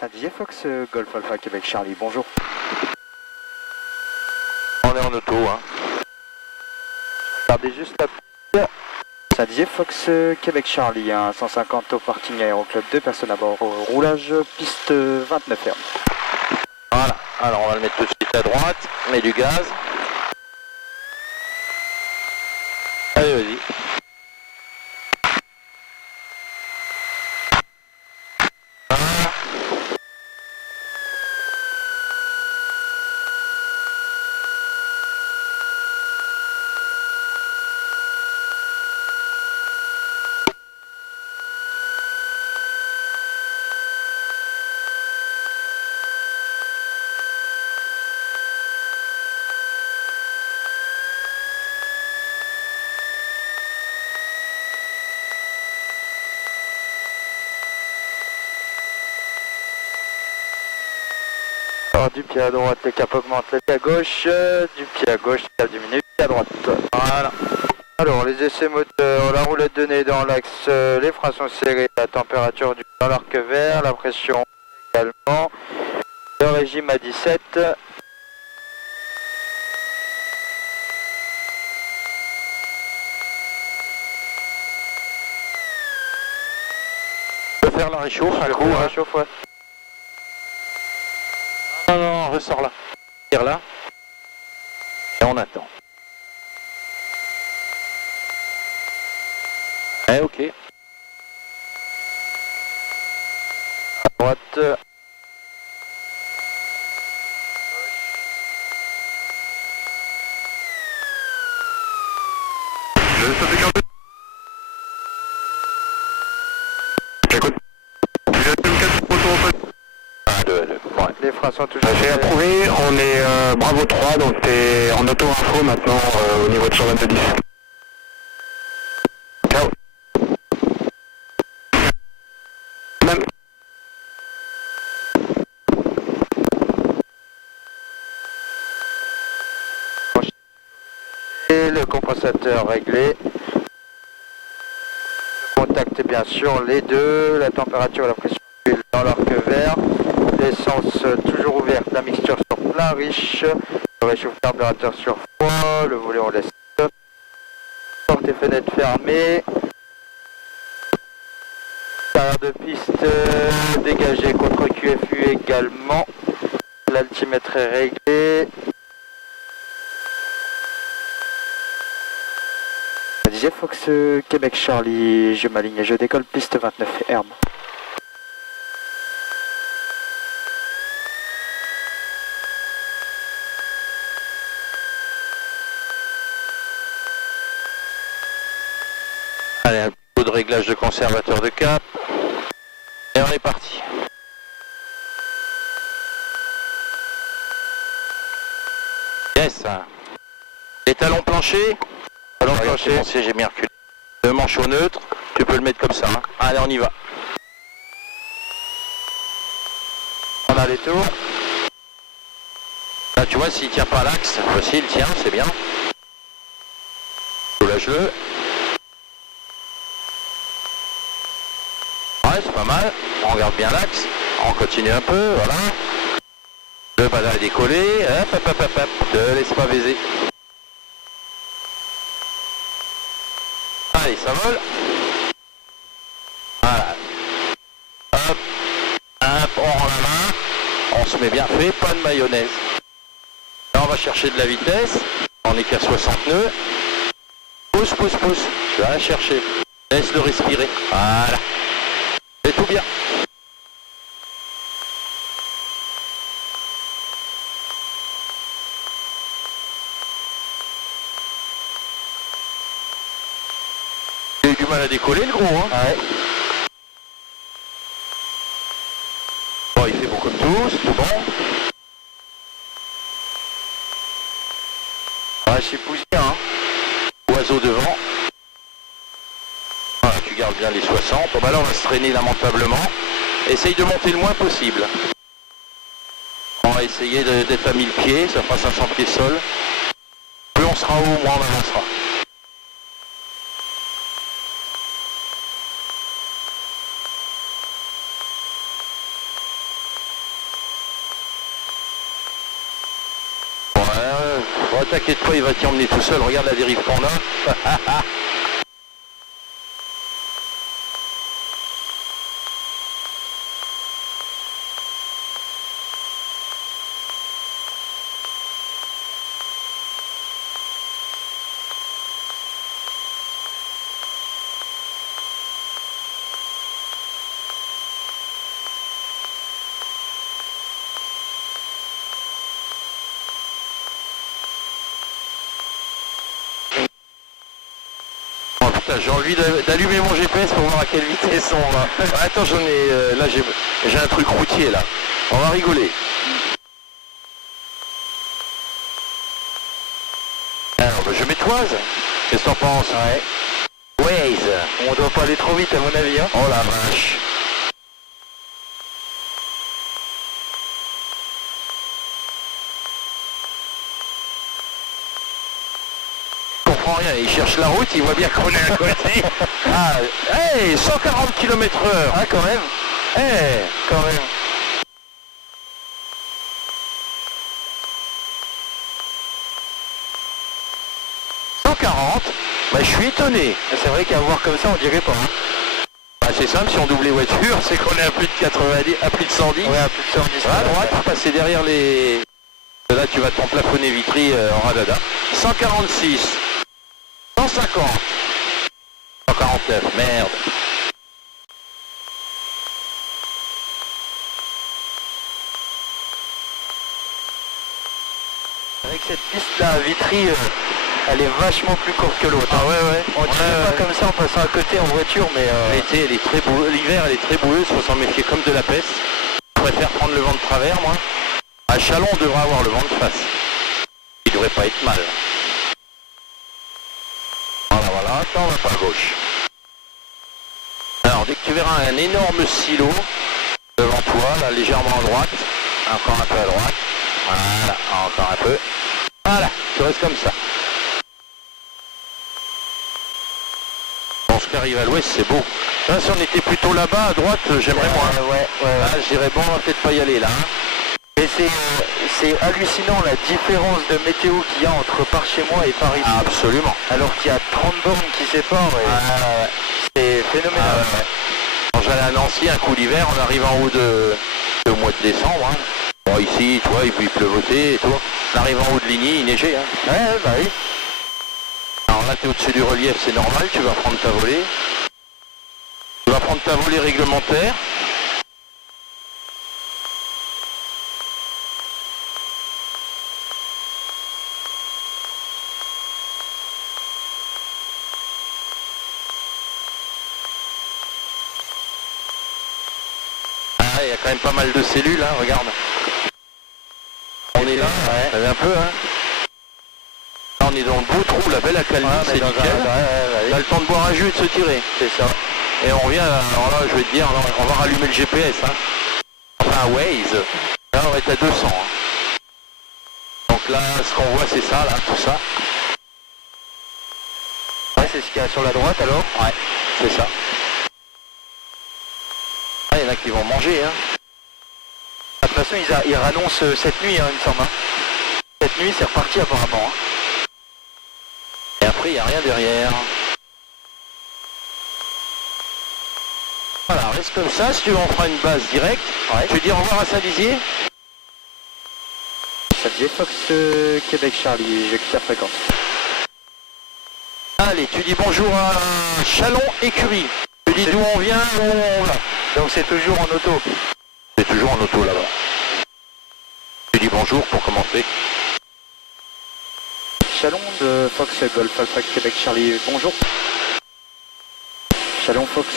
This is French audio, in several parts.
Saint-Dizier Fox, Golf Alpha Québec Charlie, bonjour. On est en auto, hein. Regardez juste la piste. Saint-Dizier Fox, Québec Charlie, 150 au parking Aéroclub 2, personne à bord, roulage piste 29 ferme. Voilà, alors on va le mettre tout de suite à droite, met du gaz. Allez, vas-y. Alors, du pied à droite, le cap augmente, le pied à gauche, du pied à gauche, le cap diminue, pied à droite. Voilà. Alors, les essais moteurs, la roulette de nez dans l'axe, les freins sont serrés, la température dans l'arc vert, la pression également, le régime à 17. On peut faire la réchauffe, un coup, hein. Réchauffe, ouais. Non, non, ressort là. Tire là. Et on attend. Eh, ok. À droite. Les freins sont toujours... J'ai approuvé, on est Bravo 3, donc t'es en auto-info maintenant au niveau de 122.10. Ciao. Même. Et le compensateur réglé. Contact bien sûr les deux, la température et la pression dans l'arc vert. L'essence toujours ouverte, la mixture sur plein riche, le réchauffe carburateur sur froid, le volet on laisse, portes et fenêtres fermées, carrière de piste dégagée contre QFU également, l'altimètre est réglé. Je disais Fox Québec Charlie, je m'aligne et je décolle piste 29 Herbe. Allez, un peu de réglage de conservateur de cap. Et on est parti. Yes. Les talons planchers. Talons planchers. Mon siège est bien reculé. Le manchot neutre, tu peux le mettre comme ça. Hein. Allez, on y va. On a les tours. Là, tu vois, s'il tient pas l'axe, voici, il tient, c'est bien. Soulage-le. Ouais, c'est pas mal. On regarde bien l'axe. On continue un peu, voilà. Le badin est décollé. Hop, hop, hop, hop, hop. Ne laisse pas baiser. Allez, ça vole. Voilà. Hop, hop, on rend la main. On se met bien fait, pas de mayonnaise. Là, on va chercher de la vitesse. On est qu'à 60 nœuds. Pousse, pousse, pousse. Je vais la chercher. Laisse-le respirer. Voilà. C'est tout bien. J'ai eu du mal à décoller le gros, hein. Ouais. Bon, il fait bon comme tout, c'est tout bon. Ouais, je suis poussé, hein. Oiseau devant. Voilà, tu gardes bien les 60. Bon, bah là, on va se traîner lamentablement. Essaye de monter le moins possible. On va essayer d'être à 1000 pieds, ça fera 500 pieds sol. Plus on sera haut, moins on avancera. t'inquiète pas, il va t'y emmener tout seul. Regarde la dérive qu'on a. J'ai envie d'allumer mon GPS pour voir à quelle vitesse on va. Attends, j'en ai... là, j'ai un truc routier, là. On va rigoler. Alors, je m'étoise. Qu'est-ce que t'en penses? Ouais. Waze. On doit pas aller trop vite à mon avis. Hein. Oh la vache. Rien, il cherche la route, il voit bien qu'on est à côté. Ah, hey, 140 km/h. Ah, quand même. Hey, quand même. Bah, je suis étonné. C'est vrai qu'à voir comme ça, on dirait pas. Hein. Bah, c'est simple, si on double les voitures, c'est qu'on est à plus de 90, à plus de 110. Ouais, à plus de 110. À droite, pour passer derrière les... Là, tu vas t'en plafonner Vitry en radada. 146. 150. 149, merde. Avec cette piste-là à Vitry, elle est vachement plus courte que l'autre. Ah ouais, ouais. On dirait pas comme ça en passant à côté en voiture, mais... L'été, elle est très boueuse. L'hiver, elle est très boueuse, faut s'en méfier comme de la peste. Je préfère prendre le vent de travers, moi. À Chalon, on devrait avoir le vent de face. Il devrait pas être mal. Voilà, attends, on va pas à gauche. Alors, dès que tu verras un énorme silo devant toi, là, légèrement à droite, encore un peu à droite, voilà, encore un peu, voilà, tu restes comme ça. Bon, ce qui arrive à l'ouest, c'est beau. Là, si on était plutôt là-bas, à droite, j'aimerais moins. Ouais. Là, je dirais, bon, on va peut-être pas y aller, là. Hein. Mais c'est hallucinant la différence de météo qu'il y a entre par chez moi et Paris. Ah, absolument. Alors qu'il y a 30 bornes qui séparent. C'est phénoménal. Quand j'allais à Nancy, un coup d'hiver, on arrive en haut de mois de décembre. Hein. Bon, ici, tu vois, il pleuvautait et tout. On arrive en haut de Ligny, il neigeait. Hein. Ouais, bah oui. Alors là, tu es au-dessus du relief, c'est normal, tu vas prendre ta volée. Tu vas prendre ta volée réglementaire. Il y a quand même pas mal de cellules, hein, regarde. On est là, ouais. Un peu, hein. Là, on est dans le beau trou, la belle accalmie, c'est nickel. On a le temps de boire un jus et de se tirer. C'est ça. Et on revient, alors là, je vais te dire, là, on va rallumer le GPS, hein. Enfin, Waze. Là, on va être à 200. Hein. Donc là, ce qu'on voit, c'est ça, là, tout ça. Ouais, c'est ce qu'il y a sur la droite, alors. Ouais, c'est ça. Il y en a qui vont manger, hein. De toute façon, ils annoncent cette nuit, hein, il me semble. Hein. Cette nuit, c'est reparti apparemment. Hein. Et après, il n'y a rien derrière. Voilà, reste comme ça. Si tu veux, on fera une base directe. Ouais. Tu dis au revoir à Saint-Dizier. Saint-Dizier, Fox, Québec, Charlie, j'ai ta fréquence. Allez, tu dis bonjour à Chalon Écurie. Tu dis d'où on vient, où on va. Donc c'est toujours en auto. C'est toujours en auto là-bas. Tu dis bonjour pour commencer. Chalon de Fox Golf Alpha Québec Charlie, bonjour. Chalon Fox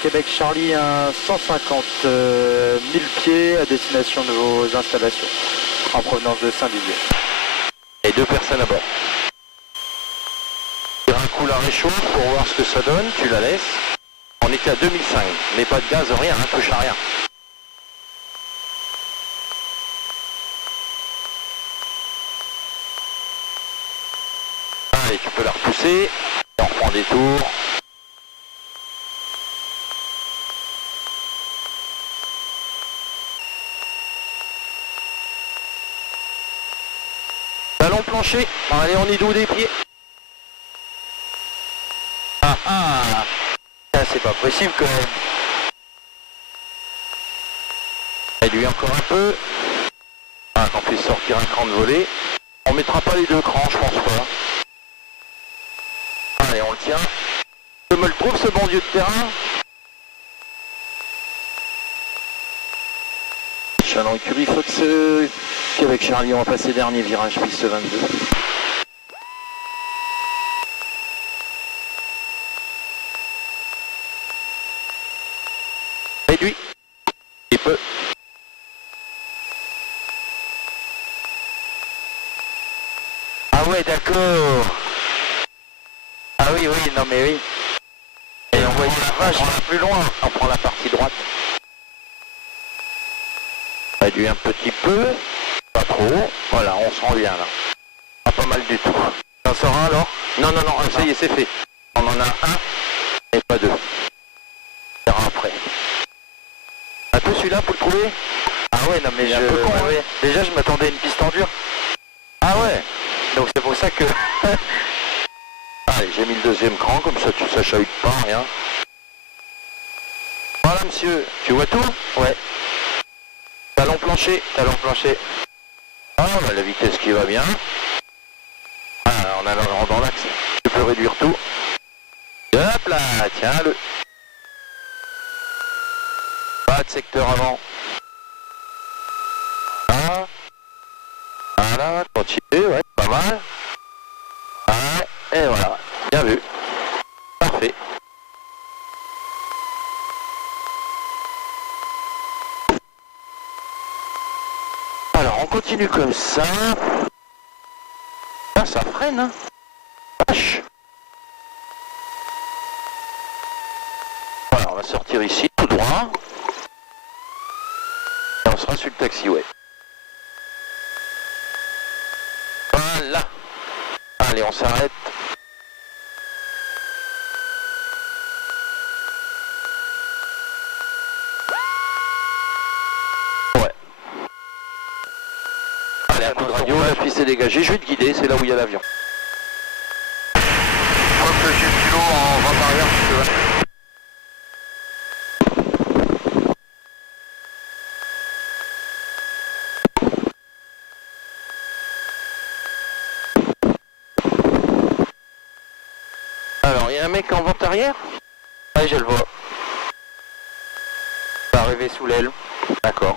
Québec Charlie, un 150 000 pieds à destination de vos installations en provenance de Saint-Dizier. Et 2 personnes à bord. Tire un coup la réchauffe pour voir ce que ça donne, tu la laisses. On était à 2005, mais pas de gaz, rien, hein, touche à rien. Allez, tu peux la repousser, et on reprend des tours. talon plancher. Allez, on est doux des pieds. Ah ah. Ça, c'est pas possible quand même. Réduit encore un peu. Ah, qu'on puisse sortir un cran de volée. On mettra pas les deux crans, je pense pas. Allez, on le tient. Je me le trouve ce bon Dieu de terrain. Chalon écurie Fox. Puis avec Charlie, on va passer dernier virage, piste 22. Réduit. Il peut. Ah ouais, d'accord. Ah oui, oui, non mais oui. Et on voit vachement plus loin. On prend la partie droite. Réduit un petit peu. Pas trop. Voilà, on s'en vient là. Pas mal du tout. T'en sors un alors? Non, non, non, ça y est, c'est fait. On en a un et pas deux. On verra après. Un peu celui-là pour le trouver? Ah ouais, non mais Il est un peu con, ouais, ouais. Déjà, je m'attendais à une piste en dur. Ah ouais. Donc c'est pour ça que... Allez, j'ai mis le deuxième cran, comme ça tu chahutes pas, rien. Voilà monsieur, tu vois tout? Ouais, Talon plancher. talon plancher. Ah, bah, la vitesse qui va bien. Ah, on a l'avant dans l'axe. Tu peux réduire tout. Hop là, tiens-le. Pas de secteur avant. Ah. Voilà, continue, ouais, pas mal. Ouais, et voilà, bien vu. Parfait. Alors, on continue comme ça. Ah, ça freine, hein. Vache. Voilà, on va sortir ici, tout droit. Et on sera sur le taxiway. Voilà. Allez, on s'arrête. Ouais. Allez, un coup de radio, la piste est dégagée. Je vais te guider, c'est là où il y a l'avion. Je crois que j'ai le kilo en vente arrière, si tu veux. Alors, il y a un mec en vente arrière? Ouais, je le vois. Ça va arriver sous l'aile. D'accord.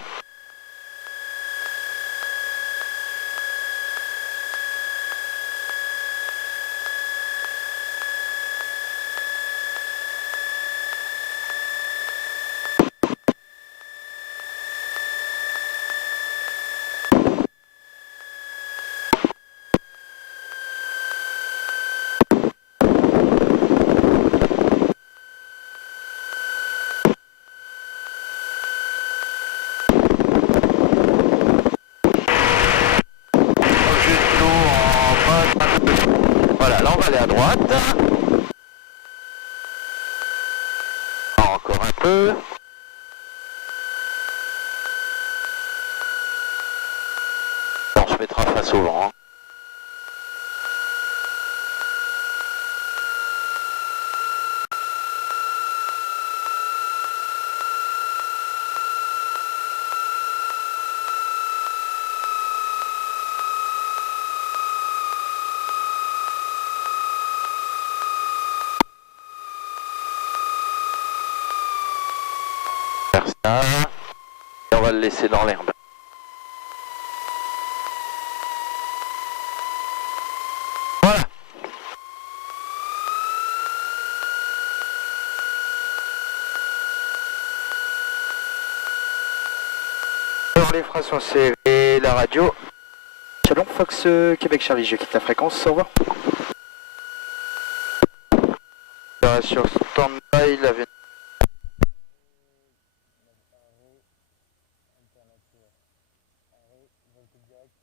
Voilà, là on va aller à droite. Encore un peu. On se mettra face au vent. Faire ça. Et on va le laisser dans l'herbe. Voilà. Alors les freins sont serrés, la radio. Chalon Fox Québec Charlie, je quitte la fréquence, au revoir. Sur stand-by, l'avion. Alternative. Arrêt, volte direct.